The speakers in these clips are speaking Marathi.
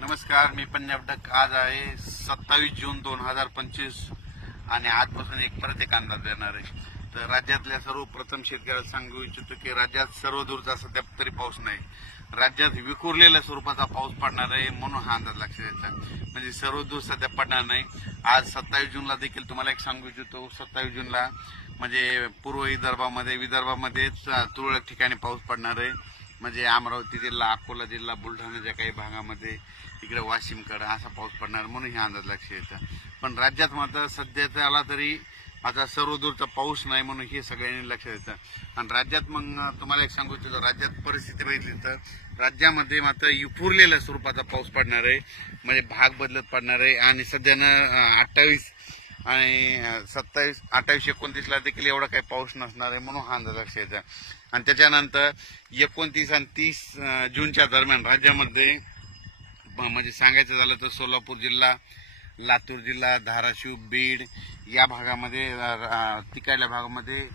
नमस्कार, मी पंजाब डक. आज आहे 27 जून 2025 आणि आजपासून परत एक अंदाज देणार आहे. तर राज्यातल्या सर्वप्रथम शेतकऱ्याला सांगू इच्छितो की राज्यात सर्वदूरचा सध्या तरी पाऊस नाही. राज्यात विखुरलेल्या स्वरूपाचा पाऊस पडणार आहे म्हणून हा अंदाज लक्षात येतो. म्हणजे सर्वदूर सध्या पडणार नाही. आज 27 जूनला देखील तुम्हाला एक सांगू इच्छितो, 27 जूनला म्हणजे पूर्व विदर्भामध्येच तुरळक ठिकाणी पाऊस पडणार आहे. म्हणजे अमरावती जिल्हा, अकोला जिल्हा, बुलढाण्याच्या काही भागामध्ये, इकडे वाशिमकडे असा पाऊस पडणार म्हणून हे अंदाज लक्षात येतं. पण राज्यात मात्र सध्याचा आला तरी आता सर्वदूरचा पाऊस नाही म्हणून हे सगळ्यांनी लक्षात येतं. आणि राज्यात मग तुम्हाला एक सांगू इच्छितो, राज्यात परिस्थिती बघितली तर राज्यामध्ये मात्र विखुरलेल्या स्वरूपाचा पाऊस पडणार आहे. म्हणजे भाग बदलत पडणार आहे. आणि सध्यानं 28 आणि 27, 28, 29ला देखील एवढा काही पाऊस नसणार आहे म्हणून हा अंदाज लक्षात येतं. आणि त्याच्यानंतर 29 आणि 30 जूनच्या दरम्यान राज्यामध्ये म्हणजे सांगायचं झालं तर सोलापूर जिल्हा, लातूर जिल्हा, धाराशिव, बीड या भागामध्ये, तिकडल्या भागामध्ये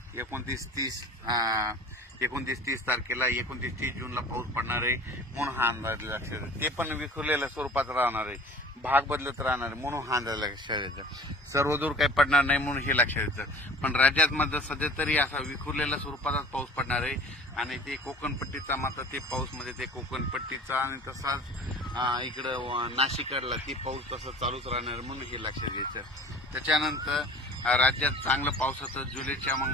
29-30 तारखेला 29-30 जूनला पाऊस पडणार आहे म्हणून हा अंदाज लक्षात येतो. ते पण विखुरलेल्या स्वरूपात राहणार आहे, भाग बदलत राहणार आहे म्हणून हा अंदाज लक्षात येतो. सर्वदूर काही पडणार नाही म्हणून हे लक्षात येतं. पण राज्यात मात्र सध्या तरी असा विखुरलेल्या स्वरूपाचाच पाऊस पडणार आहे. आणि ते कोकणपट्टीचा मात्र ते पाऊस म्हणजे ते कोकणपट्टीचा आणि तसाच इकडं नाशिकडला ते पाऊस तसं चालूच राहणार म्हणून हे लक्षात घ्यायचं. त्याच्यानंतर राज्यात चांगलं पावसाचं जुलैच्या मग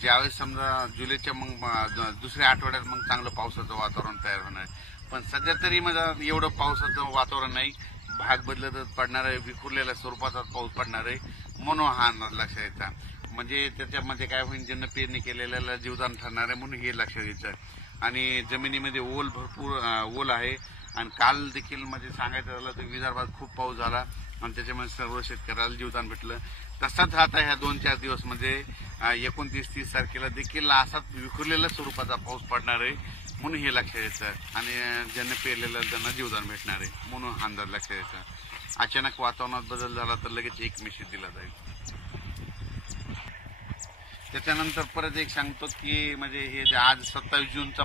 ज्यावेळेस समजा जुलैच्या मग दुसऱ्या आठवड्यात मग चांगलं पावसाचं वातावरण तयार होणार आहे. पण सध्या तरी म्हणजे एवढं पावसाचं वातावरण नाही, भाग बदलतच पडणार आहे, विखुरलेल्या स्वरूपाचा पाऊस पडणार आहे म्हणून हा अंदाज लक्षात येता. म्हणजे त्याच्यामध्ये काय होईल, ज्यांना पेरणी केलेल्याला जीवदान ठरणार आहे म्हणून हे लक्षात घ्यायचं. आणि जमिनीमध्ये भरपूर ओल आहे. आणि काल देखील म्हणजे सांगायचं झालं तर विदर्भात खूप पाऊस झाला आणि त्याच्यामुळे सर्व शेतकऱ्याला जीवदान भेटलं. तसाच आता ह्या 2-4 दिवस म्हणजे 29-30 तारखेला देखील असाच विखुरलेल्या स्वरूपाचा पाऊस पडणार आहे म्हणून हे लक्षात येतं. आणि ज्यांना पेरलेलं त्यांना जीवदान भेटणार आहे म्हणून हा अंदाज लक्षात येतं. अचानक वातावरणात बदल झाला तर लगेच एक मेसेज दिला जाईल. त्याच्यानंतर परत एक सांगतो की म्हणजे हे आज 27 जूनचा